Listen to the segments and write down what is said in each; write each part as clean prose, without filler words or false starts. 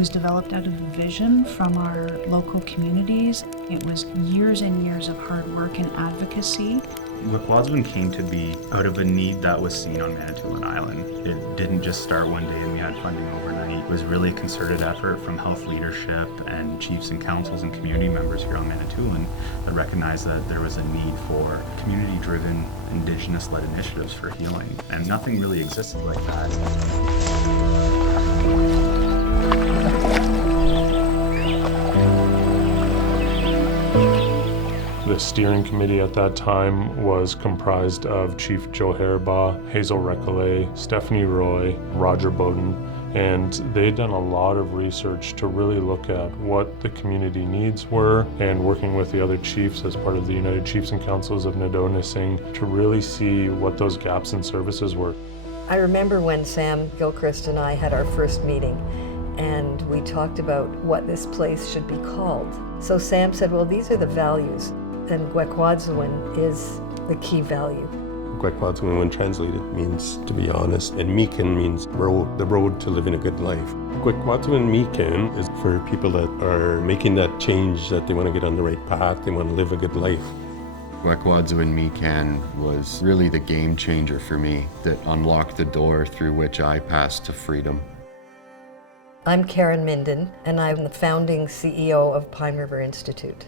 was developed out of a vision from our local communities. It was years and years of hard work and advocacy. Gwekwaadziwin came to be out of a need that was seen on Manitoulin Island. It didn't just start one day and we had funding overnight. It was really a concerted effort from health leadership and chiefs and councils and community members here on Manitoulin that recognized that there was a need for community-driven, Indigenous-led initiatives for healing. And nothing really existed like that. The steering committee at that time was comprised of Chief Joe Harabaugh, Hazel Recollet, Stephanie Roy, Roger Bowden, and they'd done a lot of research to really look at what the community needs were, and working with the other chiefs as part of the United Chiefs and Councils of Nado-Nissing to really see what those gaps in services were. I remember when Sam Gilchrist and I had our first meeting, and we talked about what this place should be called. So Sam said, well, these are the values, and Gwekwaadziwin is the key value. Gwekwaadziwin, when translated, means to be honest, and Miikan means road, the road to living a good life. Gwekwaadziwin Miikan is for people that are making that change, that they want to get on the right path, they want to live a good life. Gwekwaadziwin Miikan was really the game changer for me that unlocked the door through which I passed to freedom. I'm Karen Minden, and I'm the founding CEO of Pine River Institute.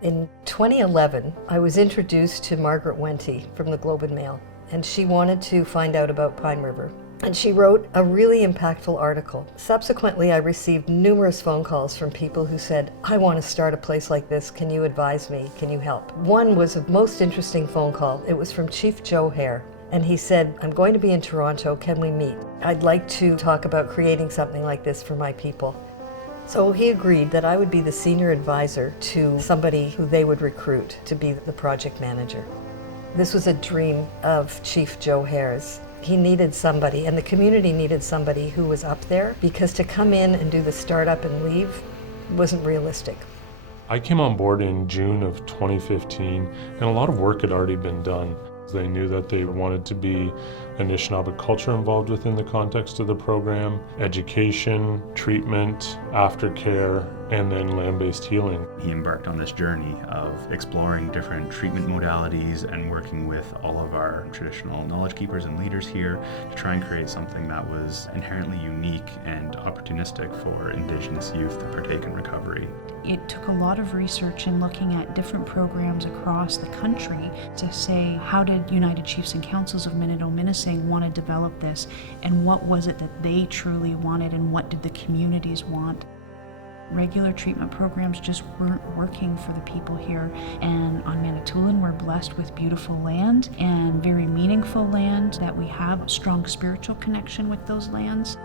In 2011, I was introduced to Margaret Wente from the Globe and Mail, and she wanted to find out about Pine River. And she wrote a really impactful article. Subsequently, I received numerous phone calls from people who said, I want to start a place like this. Can you advise me? Can you help? One was a most interesting phone call. It was from Chief Joe Hare. And he said, I'm going to be in Toronto. Can we meet? I'd like to talk about creating something like this for my people. So he agreed that I would be the senior advisor to somebody who they would recruit to be the project manager. This was a dream of Chief Joe Hare's. He needed somebody, and the community needed somebody who was up there, because to come in and do the startup and leave wasn't realistic. I came on board in June of 2015, and a lot of work had already been done. They knew that they wanted to be Anishinaabe culture involved within the context of the program, education, treatment, aftercare, and then land-based healing. He embarked on this journey of exploring different treatment modalities and working with all of our traditional knowledge keepers and leaders here to try and create something that was inherently unique and opportunistic for Indigenous youth to partake in recovery. It took a lot of research in looking at different programs across the country to say, how did United Chiefs and Councils of Nado-Nissing want to develop this, and what was it that they truly wanted, and what did the communities want? Regular treatment programs just weren't working for the people here, and on Manitoulin we're blessed with beautiful land and very meaningful land, that we have a strong spiritual connection with those lands.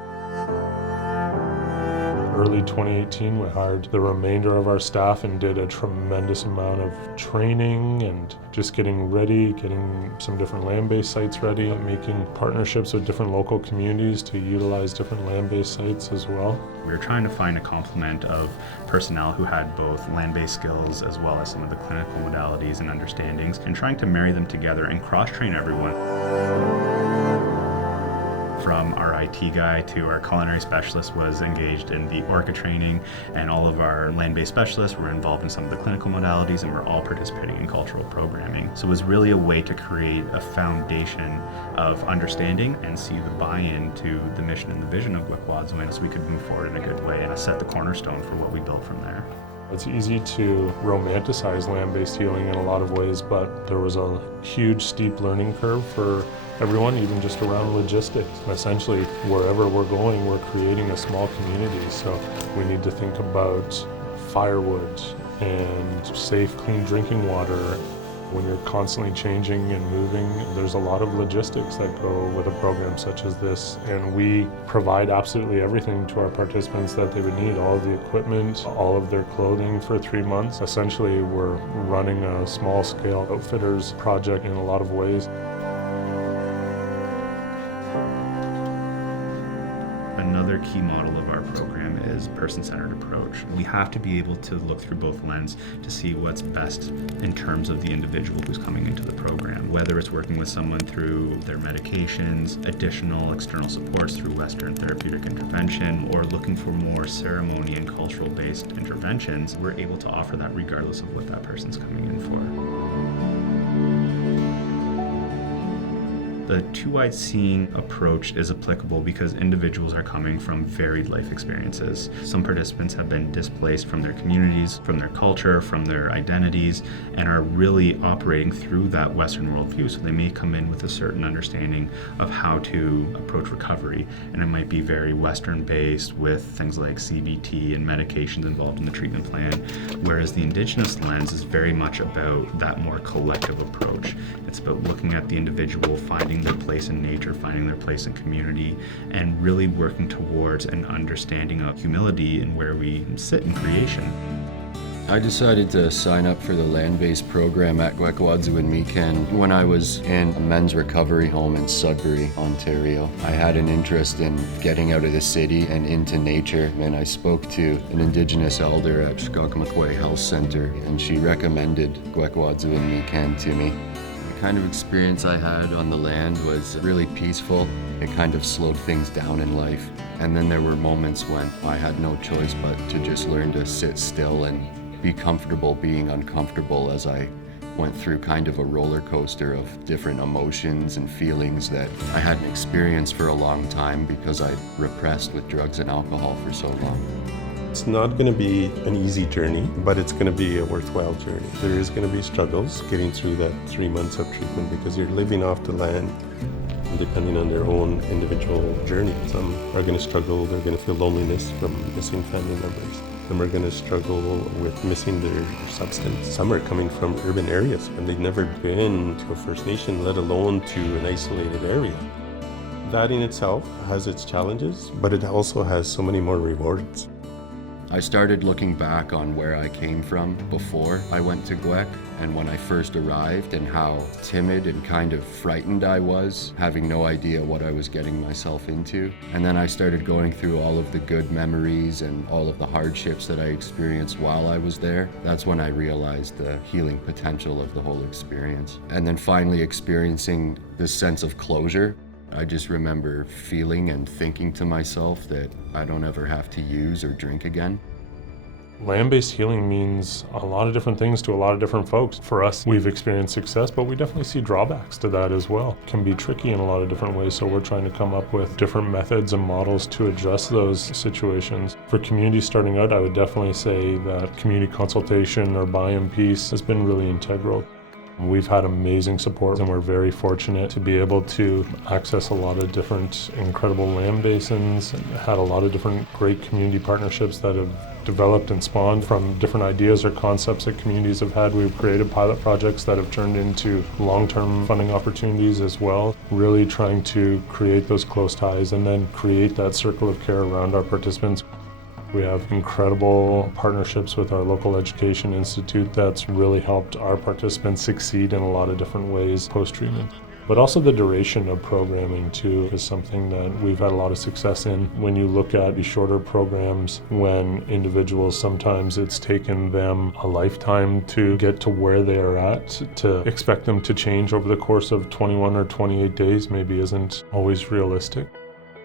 Early 2018, we hired the remainder of our staff and did a tremendous amount of training and just getting ready, getting some different land-based sites ready, making partnerships with different local communities to utilize different land-based sites as well. We were trying to find a complement of personnel who had both land-based skills as well as some of the clinical modalities and understandings, and trying to marry them together and cross-train everyone. From our IT guy to our culinary specialist was engaged in the ORCA training, and all of our land-based specialists were involved in some of the clinical modalities, and we're all participating in cultural programming. So it was really a way to create a foundation of understanding and see the buy-in to the mission and the vision of Gwekwaadziwin so we could move forward in a good way and set the cornerstone for what we built from there. It's easy to romanticize land-based healing in a lot of ways, but there was a huge steep learning curve for everyone, even just around logistics. Essentially, wherever we're going, we're creating a small community, so we need to think about firewood and safe, clean drinking water. When you're constantly changing and moving, there's a lot of logistics that go with a program such as this, and we provide absolutely everything to our participants that they would need, all of the equipment, all of their clothing for 3 months. Essentially, we're running a small-scale outfitters project in a lot of ways. The Another key model of our program is person-centered approach. We have to be able to look through both lenses to see what's best in terms of the individual who's coming into the program, whether it's working with someone through their medications, additional external supports through Western therapeutic intervention, or looking for more ceremony and cultural-based interventions. We're able to offer that regardless of what that person's coming in for. The two-eyed seeing approach is applicable because individuals are coming from varied life experiences. Some participants have been displaced from their communities, from their culture, from their identities, and are really operating through that Western worldview. So they may come in with a certain understanding of how to approach recovery, and it might be very Western-based with things like CBT and medications involved in the treatment plan, whereas the Indigenous lens is very much about that more collective approach. It's about looking at the individual, finding their place in nature, finding their place in community, and really working towards an understanding of humility and where we sit in creation. I decided to sign up for the land-based program at Gwekwaadziwin Miikan when I was in a men's recovery home in Sudbury, Ontario. I had an interest in getting out of the city and into nature, and I spoke to an Indigenous elder at Shkokmakwe Health Center, and she recommended Gwekwaadziwin Miikan to me. The kind of experience I had on the land was really peaceful. It kind of slowed things down in life. And then there were moments when I had no choice but to just learn to sit still and be comfortable being uncomfortable as I went through kind of a roller coaster of different emotions and feelings that I hadn't experienced for a long time because I'd repressed with drugs and alcohol for so long. It's not going to be an easy journey, but it's going to be a worthwhile journey. There is going to be struggles getting through that 3 months of treatment because you're living off the land, depending on their own individual journey. Some are going to struggle, they're going to feel loneliness from missing family members. Some are going to struggle with missing their substance. Some are coming from urban areas and they've never been to a First Nation, let alone to an isolated area. That in itself has its challenges, but it also has so many more rewards. I started looking back on where I came from before I went to Gwek and when I first arrived and how timid and kind of frightened I was, having no idea what I was getting myself into. And then I started going through all of the good memories and all of the hardships that I experienced while I was there. That's when I realized the healing potential of the whole experience. And then finally experiencing this sense of closure. I just remember feeling and thinking to myself that I don't ever have to use or drink again. Land-based healing means a lot of different things to a lot of different folks. For us, we've experienced success, but we definitely see drawbacks to that as well. It can be tricky in a lot of different ways, so we're trying to come up with different methods and models to address those situations. For communities starting out, I would definitely say that community consultation or buy-in piece has been really integral. We've had amazing support and we're very fortunate to be able to access a lot of different incredible land basins and had a lot of different great community partnerships that have developed and spawned from different ideas or concepts that communities have had. We've created pilot projects that have turned into long-term funding opportunities as well, really trying to create those close ties and then create that circle of care around our participants. We have incredible partnerships with our local education institute that's really helped our participants succeed in a lot of different ways post-treatment. But also the duration of programming too is something that we've had a lot of success in. When you look at the shorter programs, when individuals, sometimes it's taken them a lifetime to get to where they are at, to expect them to change over the course of 21 or 28 days maybe isn't always realistic.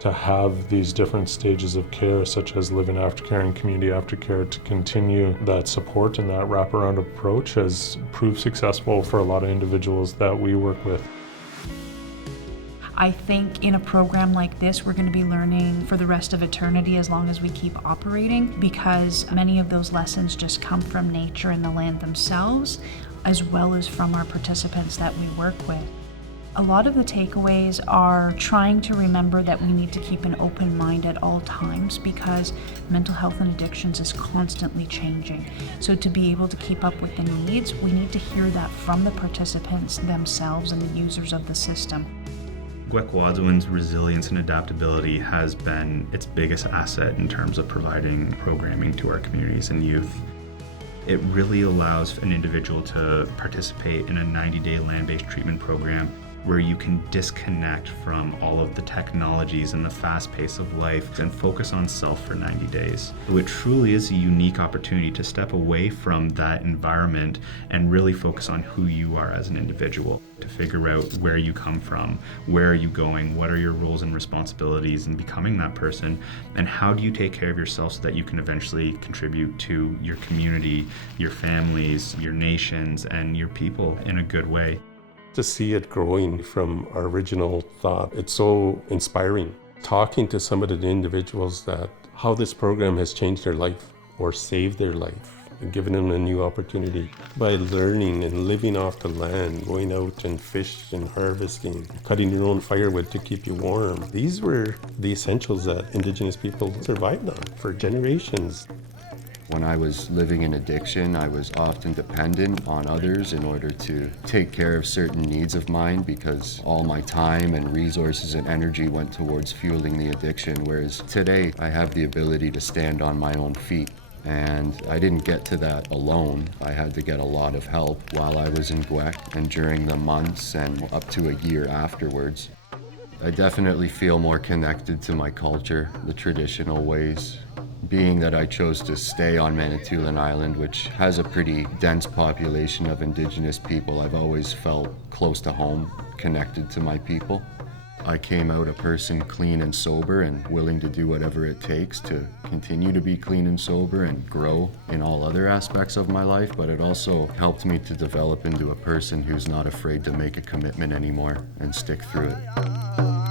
To have these different stages of care, such as live-in aftercare and community aftercare, to continue that support and that wraparound approach has proved successful for a lot of individuals that we work with. I think in a program like this, we're going to be learning for the rest of eternity as long as we keep operating, because many of those lessons just come from nature and the land themselves, as well as from our participants that we work with. A lot of the takeaways are trying to remember that we need to keep an open mind at all times because mental health and addictions is constantly changing. So to be able to keep up with the needs, we need to hear that from the participants themselves and the users of the system. Gwekwaadziwin's resilience and adaptability has been its biggest asset in terms of providing programming to our communities and youth. It really allows an individual to participate in a 90-day land-based treatment program where you can disconnect from all of the technologies and the fast pace of life and focus on self for 90 days. So it truly is a unique opportunity to step away from that environment and really focus on who you are as an individual, to figure out where you come from, where are you going, what are your roles and responsibilities in becoming that person, and how do you take care of yourself so that you can eventually contribute to your community, your families, your nations, and your people in a good way. To see it growing from our original thought, it's so inspiring. Talking to some of the individuals that how this program has changed their life or saved their life and given them a new opportunity by learning and living off the land, going out and fish and harvesting, cutting your own firewood to keep you warm. These were the essentials that Indigenous people survived on for generations. When I was living in addiction, I was often dependent on others in order to take care of certain needs of mine because all my time and resources and energy went towards fueling the addiction, whereas today I have the ability to stand on my own feet. And I didn't get to that alone. I had to get a lot of help while I was in Gwek and during the months and up to a year afterwards. I definitely feel more connected to my culture, the traditional ways. Being that I chose to stay on Manitoulin Island, which has a pretty dense population of Indigenous people, I've always felt close to home, connected to my people. I came out a person clean and sober and willing to do whatever it takes to continue to be clean and sober and grow in all other aspects of my life, but it also helped me to develop into a person who's not afraid to make a commitment anymore and stick through it.